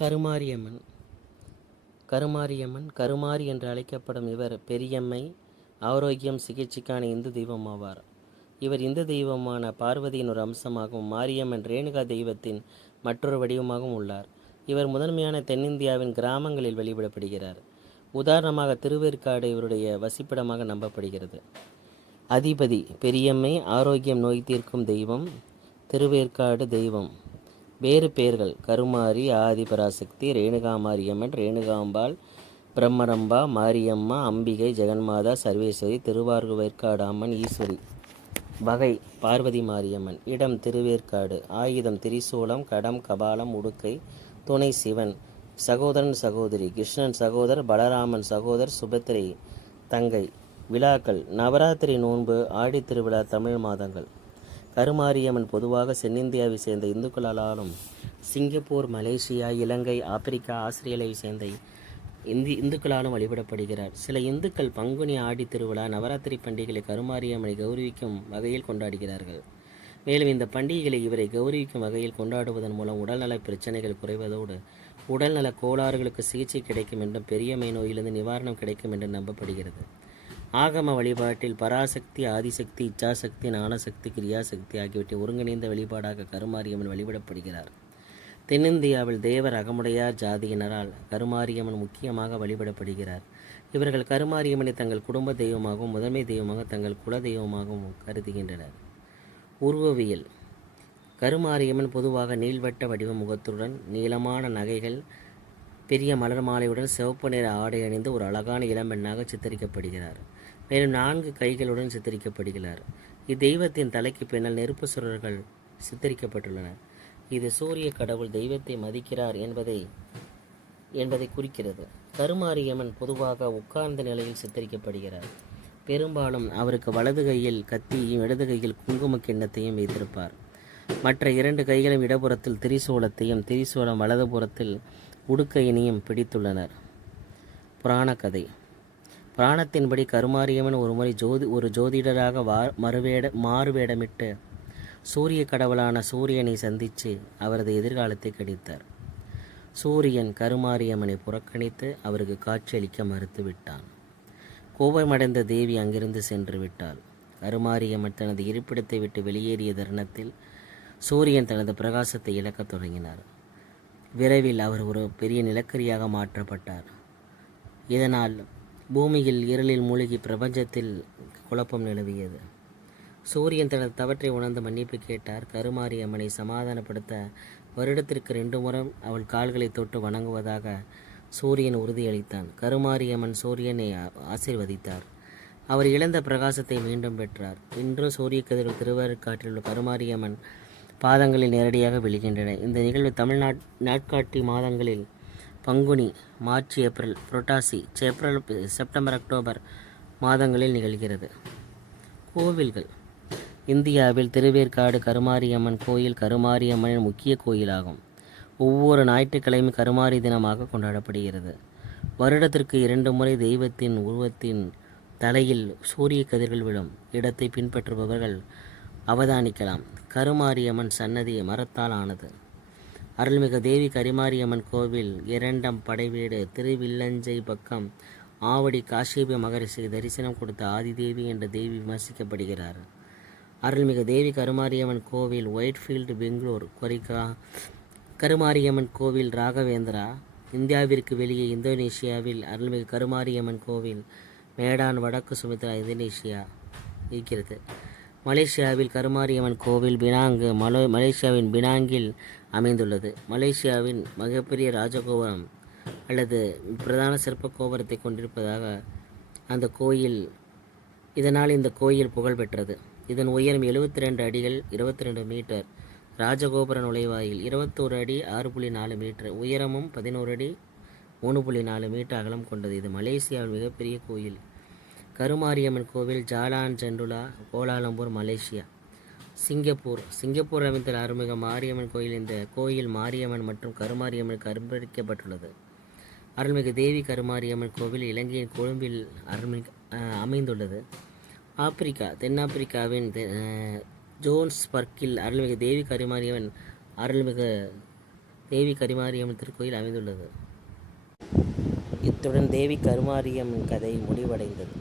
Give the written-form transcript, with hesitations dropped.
கருமாரியம்மன். கருமாரி என்று அழைக்கப்படும் இவர் பெரியம்மை, ஆரோக்கியம், சிகிச்சைக்கான இந்து தெய்வம் ஆவார். இவர் இந்து தெய்வமான பார்வதியின் ஒரு அம்சமாகவும் மாரியம்மன் ரேணுகா தெய்வத்தின் மற்றொரு வடிவமாகவும் உள்ளார். இவர் முதன்மையான தென்னிந்தியாவின் கிராமங்களில் வழிபடப்படுகிறார். உதாரணமாக திருவேற்காடு இவருடைய வசிப்பிடமாக நம்பப்படுகிறது. அதிபதி பெரியம்மை, ஆரோக்கியம், நோய் தீர்க்கும் தெய்வம், திருவேற்காடு தெய்வம். வேறு பெயர்கள்: கருமாரி, ஆதிபராசக்தி, ரேணுகா மாரியம்மன், ரேணுகாம்பாள், பிரம்மரம்பா, மாரியம்மா, அம்பிகை, ஜெகன்மாதா, சர்வேஸ்வரி, திருவார்வேற்காடு அம்மன், ஈஸ்வரி. வகை: பார்வதி மாரியம்மன். இடம்: திருவேற்காடு. ஆயுதம்: திரிசூலம், கடம், கபாலம், உடுக்கை. துணை: சிவன். சகோதரன், சகோதரி: கிருஷ்ணன் சகோதரர், பலராமன் சகோதரர், சுபத்திரை தங்கை. விழாக்கள்: நவராத்திரி நோன்பு, ஆடி திருவிழா, தமிழ் மாதங்கள். கருமாரியம்மன் பொதுவாக தென்னிந்தியாவை சேர்ந்த இந்துக்களாலும் சிங்கப்பூர், மலேசியா, இலங்கை, ஆப்பிரிக்கா, ஆஸ்திரேலியாவை சேர்ந்த இந்துக்களாலும் வழிபடப்படுகிறார். சில இந்துக்கள் பங்குனி ஆடி திருவிழா, நவராத்திரி பண்டிகைகளை கருமாரியம்மனை கௌரவிக்கும் வகையில் கொண்டாடுகிறார்கள். மேலும் இந்த பண்டிகைகளை இவரை கௌரவிக்கும் வகையில் கொண்டாடுவதன் மூலம் உடல்நல பிரச்சனைகள் குறைவதோடு உடல்நல கோளாறுகளுக்கு சிகிச்சை கிடைக்கும் என்றும் பெரியம்மை நோயிலிருந்து நிவாரணம் கிடைக்கும் என்று நம்பப்படுகிறது. ஆகம வழிபாட்டில் பராசக்தி, ஆதிசக்தி, இச்சாசக்தி, ஞானசக்தி, கிரியாசக்தி ஆகியவற்றை ஒருங்கிணைந்த வழிபாடாக கருமாரியம்மன் வழிபடப்படுகிறார். தென்னிந்தியாவில் தேவர் அகமுடையார் ஜாதியினரால் கருமாரியம்மன் முக்கியமாக வழிபடப்படுகிறார். இவர்கள் கருமாரியம்மனை தங்கள் குடும்ப தெய்வமாகவும் முதன்மை தெய்வமாக தங்கள் குல தெய்வமாகவும் கருதுகின்றனர். உருவவியல்: கருமாரியம்மன் பொதுவாக நீள்வட்ட வடிவ முகத்துடன், நீளமான நகைகள், பெரிய மலர் மாலையுடன், சிவப்பு நிற ஆடை அணிந்து ஒரு அழகான இளம்பெண்ணாக சித்தரிக்கப்படுகிறார். மேலும் 4 கைகளுடன் சித்தரிக்கப்படுகிறார். இத்தெய்வத்தின் தலைக்கு பின்னால் நெருப்பு சுரர்கள் சித்தரிக்கப்பட்டுள்ளனர். இது சூரிய கடவுள் தெய்வத்தை மதிக்கிறார் என்பதை குறிக்கிறது. கருமாரியம்மன் பொதுவாக உட்கார்ந்த நிலையில் சித்தரிக்கப்படுகிறார். பெரும்பாலும் அவருக்கு வலது கையில் கத்தியையும் இடது கையில் குங்கும கிண்ணத்தையும் வைத்திருப்பார். மற்ற 2 கைகளும் இடப்புறத்தில் திரிசூலத்தையும் திரிசூலம் வலதுபுறத்தில் உடுக்கையினையும் பிடித்துள்ளனர். புராண கதை: புராணத்தின்படி கருமாரியம்மன் ஒருமுறை ஒரு ஜோதிடராக மாறுவேடமிட்டு சூரிய கடவுளான சூரியனை சந்தித்து அவரது எதிர்காலத்தை கணித்தார். சூரியன் கருமாரியம்மனை புறக்கணித்து அவருக்கு காட்சியளிக்க மறுத்துவிட்டான். கோபமடைந்த தேவி அங்கிருந்து சென்று விட்டாள். கருமாரியம்மன் தனது இருப்பிடத்தை விட்டு வெளியேறிய தருணத்தில் சூரியன் தனது பிரகாசத்தை இழக்கத் தொடங்கினார். விரைவில் அவர் ஒரு பெரிய நிலக்கரியாக மாற்றப்பட்டார். இதனால் பூமியில் இருளில் மூழ்கி பிரபஞ்சத்தில் குழப்பம் நிலவியது. சூரியன் தனது தவற்றை உணர்ந்து மன்னிப்பு கேட்டார். கருமாரியம்மனை சமாதானப்படுத்த வருடத்திற்கு 2 முறை அவள் கால்களை தொட்டு வணங்குவதாக சூரியன் உறுதியளித்தான். கருமாரியம்மன் சூரியனை ஆசீர்வதித்தார். அவர் இழந்த பிரகாசத்தை மீண்டும் பெற்றார். இன்றும் சூரிய கதிர்கள் திருவேற்காட்டில் உள்ள கருமாரியம்மன் பாதங்களில் நேரடியாக விழுகின்றன. இந்த நிகழ்வு நாட்காட்டி மாதங்களில் பங்குனி, மார்ச், ஏப்ரல், புரட்டாசி, செப்டம்பர், அக்டோபர் மாதங்களில் நிகழ்கிறது. கோவில்கள்: இந்தியாவில் திருவேற்காடு கருமாரியம்மன் கோயில் கருமாரியம்மனின் முக்கிய கோயிலாகும். ஒவ்வொரு ஞாயிற்றுக்கிழமையும் கருமாரி தினமாக கொண்டாடப்படுகிறது. வருடத்திற்கு 2 முறை தெய்வத்தின் உருவத்தின் தலையில் சூரிய கதிர்கள் விழும் இடத்தை பின்பற்றுபவர்கள் அவதானிக்கலாம். கருமாரியம்மன் சன்னதி மரத்தால் ஆனது. அருள்மிகு தேவி கருமாரியம்மன் கோவில் இரண்டம் படைவீடு, திருவில்லஞ்சை பக்கம். ஆவடி காஷ்யப மகரிஷிக்கு தரிசனம் கொடுத்த ஆதிதேவி என்ற தேவி விமர்சிக்கப்படுகிறார். அருள்மிகு தேவி கருமாரியம்மன் கோவில் ஒயிட்ஃபீல்டு, பெங்களூர். கருமாரியம்மன் கோவில் ராகவேந்திரா. இந்தியாவிற்கு வெளியே இந்தோனேஷியாவில் அருள்மிகு கருமாரியம்மன் கோவில் மேடான், வடக்கு சுமித்ரா, இந்தோனேஷியா இருக்கிறது. மலேசியாவில் கருமாரியம்மன் கோவில் பினாங், மலேசியாவின் பினாங்கில் அமைந்துள்ளது. மலேசியாவின் மிகப்பெரிய ராஜகோபுரம் அல்லது பிரதான சிற்ப கோபுரத்தை கொண்டிருப்பதாக அந்த கோயில். இதனால் இந்த கோயில் புகழ் பெற்றது. இதன் உயரம் 72 அடிகள் 22 மீட்டர். ராஜகோபுர நுழைவாயில் 21 அடி 6.4 மீட்டர் உயரமும் 11 அடி 3.4 மீட்டர் அகலம் கொண்டது. இது மலேசியாவின் மிகப்பெரிய கோயில். கருமாரியம்மன் கோவில் ஜாலான் ஜண்டுலா, கோலாலம்பூர், மலேசியா. சிங்கப்பூர் அமைந்துள்ள அருள்மிகு மாரியம்மன் கோயில். இந்த கோயில் மாரியம்மன் மற்றும் கருமாரியம்மனுக்கு அர்ப்பணிக்கப்பட்டுள்ளது. அருள்மிகு தேவி கருமாரியம்மன் கோவில் இலங்கையின் கொழும்பில் அமைந்துள்ளது. தென்னாப்பிரிக்காவின் ஜோன்ஸ்பர்க்கில் அருள்மிகு தேவி கருமாரியம்மன், அருள்மிகு தேவி கருமாரியம்மன் திருக்கோயில் அமைந்துள்ளது. இத்துடன் தேவி கருமாரியம்மன் கதை முடிவடைந்தது.